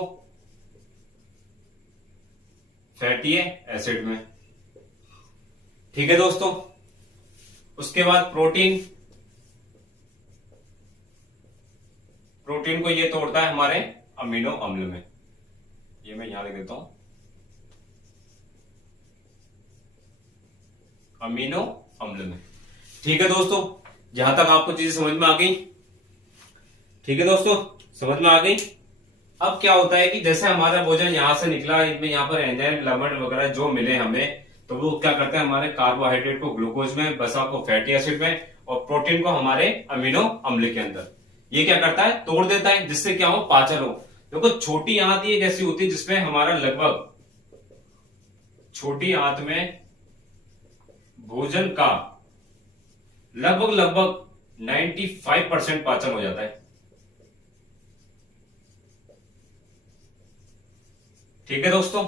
फैटी एसिड में। ठीक है दोस्तों, उसके बाद प्रोटीन, प्रोटीन को ये तोड़ता है हमारे अमीनो अम्ल में। ये मैं यहां लिख देता हूं, अमीनो अम्ल में। ठीक है दोस्तों, यहां तक आपको चीजें समझ में आ गई। ठीक है दोस्तों, समझ में आ गई। अब क्या होता है कि जैसे हमारा भोजन यहां से निकला, इसमें यहाँ पर एंजाइम लवण वगैरह जो मिले हमें, तो वो क्या करते हैं, हमारे कार्बोहाइड्रेट को ग्लूकोज में, वसा को फैटी एसिड में, और प्रोटीन को हमारे अमीनो अम्ल के अंदर। ये क्या करता है, तोड़ देता है, जिससे क्या हो, पाचन हो। देखो छोटी आंत एक ऐसी होती है जिसमें हमारा लगभग, छोटी आंत में भोजन का लगभग 95% पाचन हो जाता है। ठीक है दोस्तों,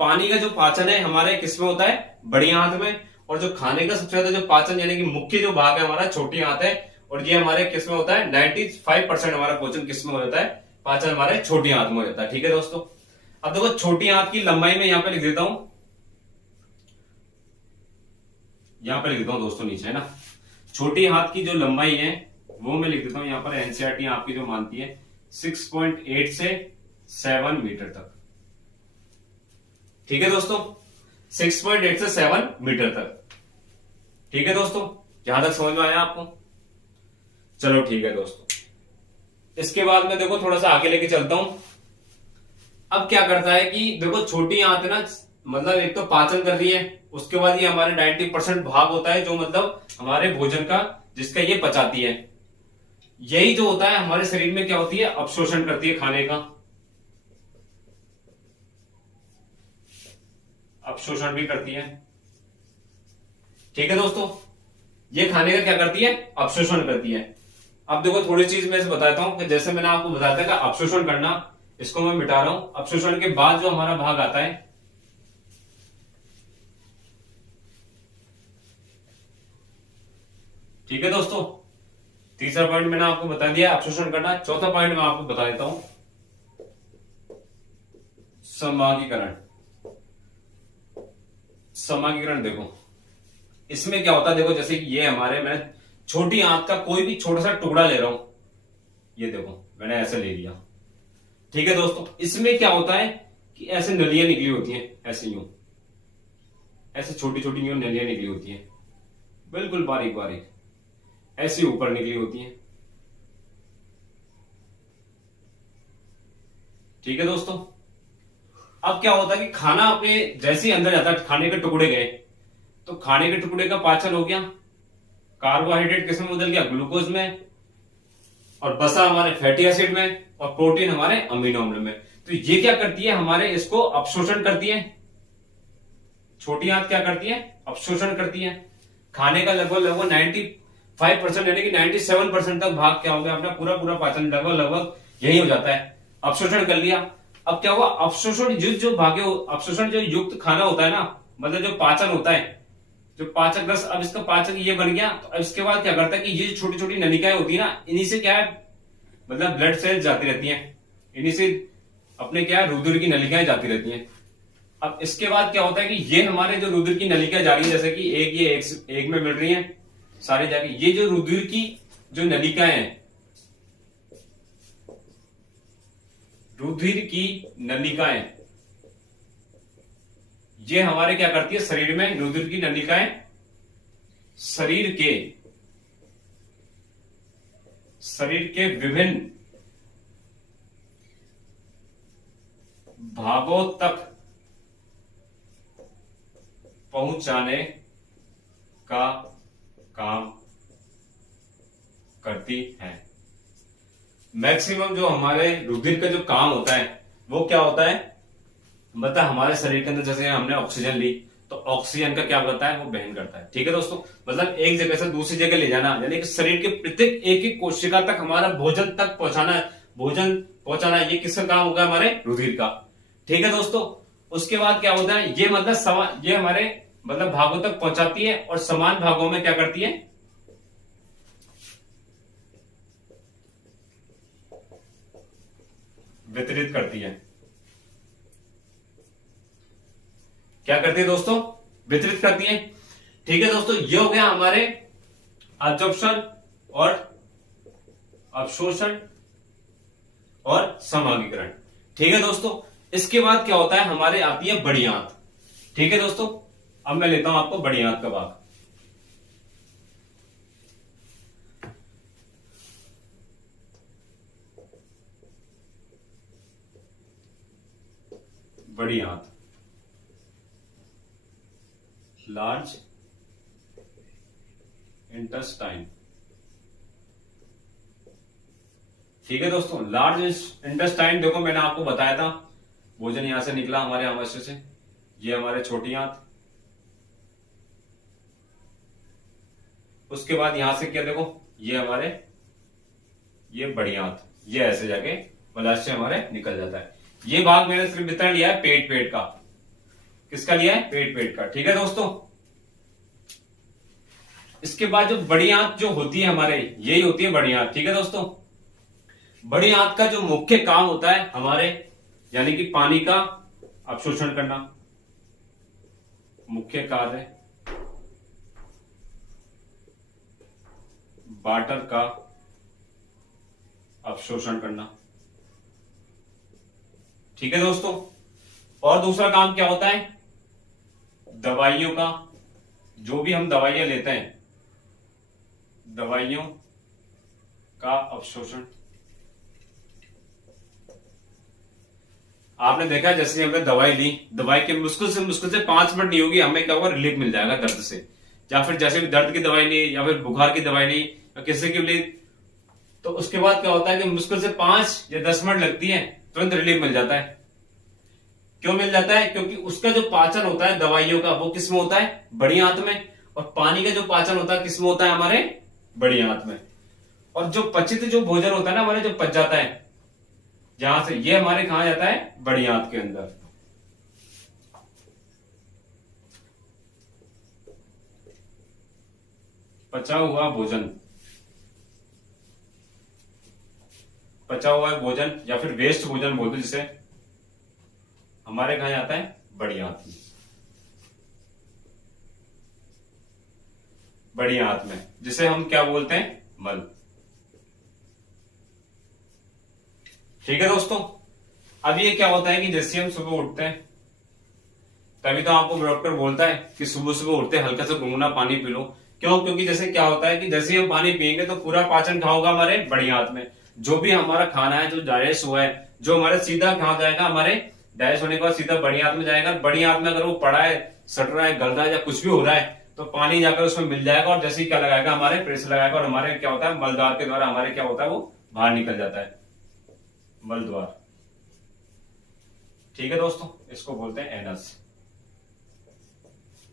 पानी का जो पाचन है हमारे किसमें होता है, बड़ी आंत में। और जो खाने का सबसे ज्यादा जो पाचन यानी कि मुख्य जो भाग है हमारा, छोटी आंत है। और ये हमारे किसमें होता है, 95% हमारा भोजन किसमें हो जाता है, पाचन हमारे छोटी आंत में हो जाता है। ठीक है दोस्तों, अब देखो छोटी आंत की लंबाई में यहां पे लिख देता हूं, यहां पे लिख देता हूं दोस्तों नीचे, है ना। छोटी आंत की जो लंबाई है वो मैं लिख देता हूं यहां पर, एनसीईआरटी आपकी जो मानती है 6.8 से 7 मीटर तक। ठीक है दोस्तों, 6.8 से 7 मीटर तक। ठीक है दोस्तों, यहां तक समझ में आया आपको। चलो ठीक है दोस्तों, इसके बाद में देखो थोड़ा सा आगे लेके चलता हूं। अब क्या करता है कि देखो छोटी आंत ना, मतलब एक तो पाचन कर रही है, उसके बाद ये हमारे 90% भाग होता है जो मतलब हमारे भोजन का, जिसका ये पचाती है। यही जो होता है हमारे शरीर में क्या होती है, अवशोषण करती है खाने का, अवशोषण भी करती है। ठीक है दोस्तों, ये खाने का क्या करती है, अवशोषण करती है। अब देखो थोड़ी चीज मैं बताता हूं कि जैसे मैंने आपको बताया था कि अवशोषण करना, इसको मैं मिटा रहा हूं। अवशोषण के बाद जो हमारा भाग आता है, ठीक है दोस्तों, तीसरा पॉइंट मैंने आपको बता दिया अवशोषण करना। चौथा पॉइंट मैं आपको बता देता हूं, समागीकरण। समागीकरण देखो इसमें क्या होता है, देखो जैसे कि ये हमारे, मैं छोटी आंत का कोई भी छोटा सा टुकड़ा ले रहा हूं, ये देखो मैंने ऐसे ले लिया। ठीक है दोस्तों, इसमें क्या होता है कि ऐसे नलियां निकली होती हैं, ऐसे यूं, ऐसे छोटी छोटी यूं नलियां निकली होती हैं, बिल्कुल बारीक बारीक, ऐसी ऊपर निकली होती हैं। ठीक है दोस्तों, अब क्या होता है कि खाना अपने जैसे ही अंदर जाता है, खाने के टुकड़े गए, तो खाने के टुकड़े का पाचन हो गया, कार्बोहाइड्रेट किसमें बदल गया, ग्लूकोज में, और वसा हमारे फैटी एसिड में, और प्रोटीन हमारे अमीनो अम्ल में। तो ये क्या करती है, हमारे इसको अवशोषण करती है। छोटी आंत क्या करती है, अवशोषण करती है। खाने का लगभग 95% यानी कि 97% तक भाग क्या हो गया, अपना पूरा पूरा पाचन लगभग यही हो जाता है, अवशोषण कर लिया। अब क्या हुआ, अवशोषण युक्त जो भागे, अवशोषण जो युक्त खाना होता है ना, मतलब जो पाचन होता है, जो पाचक रस, अब इसका पाचक ये बन गया। तो अब इसके बाद क्या करता है कि ये छोटी छोटी नलिकाएं होती है ना, इन्हीं से क्या है, मतलब ब्लड सेल्स जाती रहती हैं, इन्हीं से अपने क्या है, रुधिर की नलिकाएं जाती रहती हैं। अब इसके बाद क्या होता है कि ये हमारे जो रुधिर की नलिकाएं जा रही है, जैसे कि ये एक में मिल रही है सारी जाके, ये जो रुधिर की जो नलिकाएं हैं, रुधिर की नलिकाएं, ये हमारे क्या करती है, शरीर में रुधिर की नलिकाएं शरीर के विभिन्न भागों तक पहुंचाने का काम करती है। मैक्सिमम जो हमारे रुधिर का जो काम होता है वो क्या होता है, मतलब हमारे शरीर के अंदर जैसे हमने ऑक्सीजन ली तो ऑक्सीजन का क्या करता है, वो वहन करता है। ठीक है दोस्तों, मतलब एक जगह से दूसरी जगह ले जाना, यानी कि शरीर के प्रत्येक एक एक कोशिका तक हमारा भोजन तक पहुंचाना, भोजन पहुंचाना, ये किसका काम होगा, हमारे रुधिर का। ठीक है दोस्तों, उसके बाद क्या होता है, ये मतलब ये हमारे मतलब भागों तक पहुंचाती है और समान भागों में क्या करती है, वितरित करती है। क्या करती है दोस्तों, वितरित करती है। ठीक है दोस्तों, ये हो गया हमारे अब्जॉर्प्शन और अवशोषण और समागीकरण। ठीक है दोस्तों, इसके बाद क्या होता है, हमारे आती है बड़ी आंत। ठीक है दोस्तों, अब मैं लेता हूं आपको बड़ी आंत का भाग। बड़ी आंत, लार्ज इंटेस्टाइन। ठीक है दोस्तों, लार्ज इंटेस्टाइन, देखो मैंने आपको बताया था भोजन यहां से निकला हमारे आमाशय से, ये हमारे छोटी आंत, उसके बाद यहां से क्या, देखो ये हमारे ये बड़ी आंत, ये ऐसे जाके मलाशय हमारे निकल जाता है। ये भाग मैंने सिर्फ वितरण लिया है पेट का। किसका लिया है, पेट का। ठीक है दोस्तों, इसके बाद जो बड़ी आंत जो होती है हमारे, यही होती है बड़ी आंत। ठीक है दोस्तों, बड़ी आंत का जो मुख्य काम होता है हमारे, यानी कि पानी का अवशोषण करना, मुख्य कार्य वाटर का अवशोषण करना। ठीक है दोस्तों, और दूसरा काम क्या होता है, दवाइयों का, जो भी हम दवाइयां लेते हैं, दवाइयों का अवशोषण। आपने देखा जैसे हमने दवाई ली, दवाई के मुश्किल से 5 मिनट नहीं होगी, हमें क्या होगा, रिलीफ मिल जाएगा दर्द से। या फिर जैसे भी दर्द की दवाई ली या फिर बुखार की दवाई ली या किसी की ली, तो उसके बाद क्या होता है कि मुश्किल से 5 या 10 मिनट लगती है, तुरंत रिलीफ मिल जाता है। क्यों मिल जाता है, क्योंकि उसका जो पाचन होता है दवाइयों का, वो किस में होता है, बड़ी आंत में। और पानी का जो पाचन होता है किस में होता है, हमारे बड़ी आंत में। और जो पचित जो भोजन होता है ना हमारे, जो पच जाता है जहां से, ये हमारे कहा जाता है, बड़ी आंत के अंदर। पचा हुआ भोजन, पचा हुआ भोजन या फिर वेस्ट भोजन बोलते हैं जिसे, हमारे कहा जाता है, बड़ी आंत में। बड़ी आंत में, जिसे हम क्या बोलते हैं, मल। ठीक है दोस्तों, अब ये क्या होता है कि जैसे हम सुबह उठते हैं, तभी तो आपको डॉक्टर बोलता है कि सुबह सुबह उठते हल्का सा गुनगुना पानी पी लो। क्यों, क्योंकि जैसे क्या होता है कि जैसे हम पानी पियेंगे तो पूरा पाचन कहाँ होगा, हमारे बड़ी आंत में। जो भी हमारा खाना है जो डाइजेस्ट हुआ है, जो हमारे सीधा कहाँ जाएगा, हमारे डाइजेस्ट होने के बाद सीधा बड़ी आंत में जाएगा। बड़ी आंत में अगर वो पड़ा है, सट रहा है, गल रहा है या कुछ भी हो रहा है, तो पानी जाकर उसमें मिल जाएगा और जैसे ही क्या लगाएगा, हमारे प्रेशर लगाएगा और हमारे क्या होता है, मलद्वार के द्वारा हमारे क्या होता है, वो बाहर निकल जाता है, मलद्वार। ठीक है दोस्तों, इसको बोलते हैं एनस।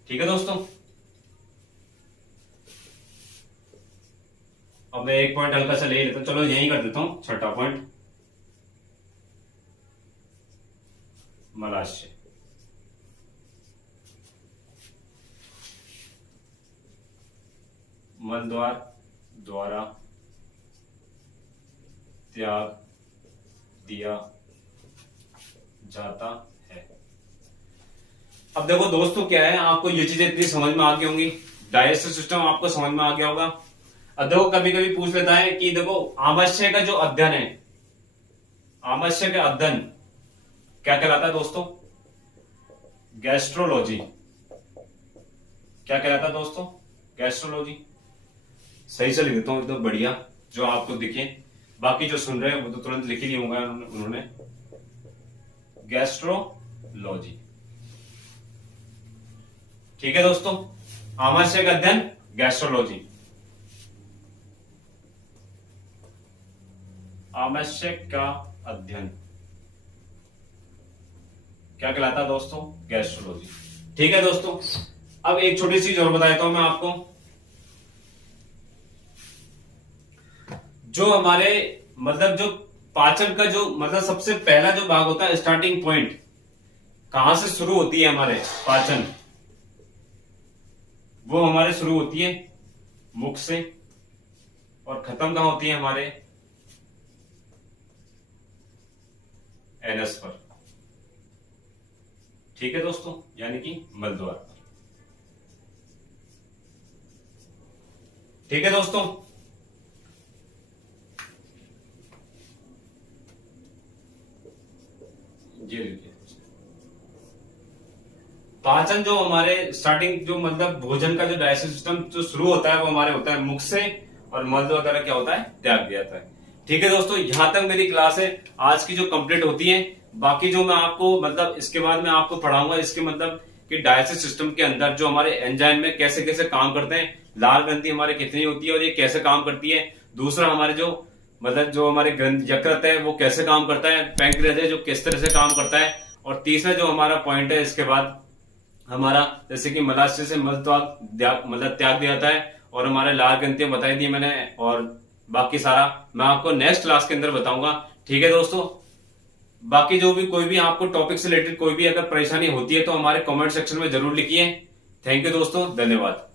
ठीक है दोस्तों, अब मैं एक पॉइंट हल्का सा ले लेता हूं, चलो यही कर देता हूं, छठा पॉइंट, मलाशय। मलद्वार द्वारा त्याग दिया जाता है। अब देखो दोस्तों क्या है, आपको ये चीजें इतनी समझ में आ गई होंगी, डाइजेस्टिव सिस्टम आपको समझ में आ गया होगा। अब देखो कभी कभी पूछ लेता है कि देखो आमाशय का जो अध्ययन है, आमाशय का अध्ययन क्या कहलाता है दोस्तों, गैस्ट्रोलॉजी। क्या कहलाता है दोस्तों, गैस्ट्रोलॉजी। सही से लिख देता हूं एकदम बढ़िया, जो आपको दिखे। बाकी जो सुन रहे हैं वो तो तुरंत लिख ही नहीं होगा उन्होंने। गैस्ट्रोलॉजी। ठीक है दोस्तों, आमाशय अध्ययन गैस्ट्रोलॉजी। आमाशय का अध्ययन क्या कहलाता है दोस्तों? गैस्ट्रोलॉजी। ठीक है दोस्तों, अब एक छोटी सी चीज और बता देता हूं मैं आपको। जो हमारे मतलब जो पाचन का जो मतलब सबसे पहला जो भाग होता है, स्टार्टिंग पॉइंट कहां से शुरू होती है हमारे पाचन, वो हमारे शुरू होती है मुख से और खत्म कहां होती है हमारे एनस पर। ठीक है दोस्तों, यानी कि मल द्वार पर। ठीक है दोस्तों, जी लिखिए। पाचन जो हमारे स्टार्टिंग जो मतलब भोजन का जो डाइजेशन सिस्टम जो शुरू होता है वो हमारे होता है मुख से, और मल वगैरह क्या होता है? त्याग दिया जाता है। ठीक है दोस्तों, यहां तक मेरी क्लास है आज की जो कंप्लीट होती है। बाकी जो मैं आपको मतलब इसके बाद में आपको पढ़ाऊंगा इसके मतलब कि डाइजेस्टिव सिस्टम के अंदर जो हमारे एंजाइम में कैसे कैसे काम करते हैं, लाल ग्रंथि हमारे कितनी होती है और ये कैसे काम करती है। दूसरा हमारे जो मतलब जो हमारे यकृत है वो कैसे काम करता है, पैंक्रियाज है जो किस तरह से काम करता है। और तीसरा जो हमारा पॉइंट है इसके बाद हमारा जैसे कि मलाशय से मल मतलब त्याग दिया जाता है, और हमारे लाल ग्रंथियां बताई दी मैंने, और बाकी सारा मैं आपको नेक्स्ट क्लास के अंदर बताऊंगा। ठीक है दोस्तों, बाकी जो भी कोई भी आपको टॉपिक से रिलेटेड कोई भी अगर परेशानी होती है तो हमारे कमेंट सेक्शन में जरूर लिखिए। थैंक यू दोस्तों, धन्यवाद।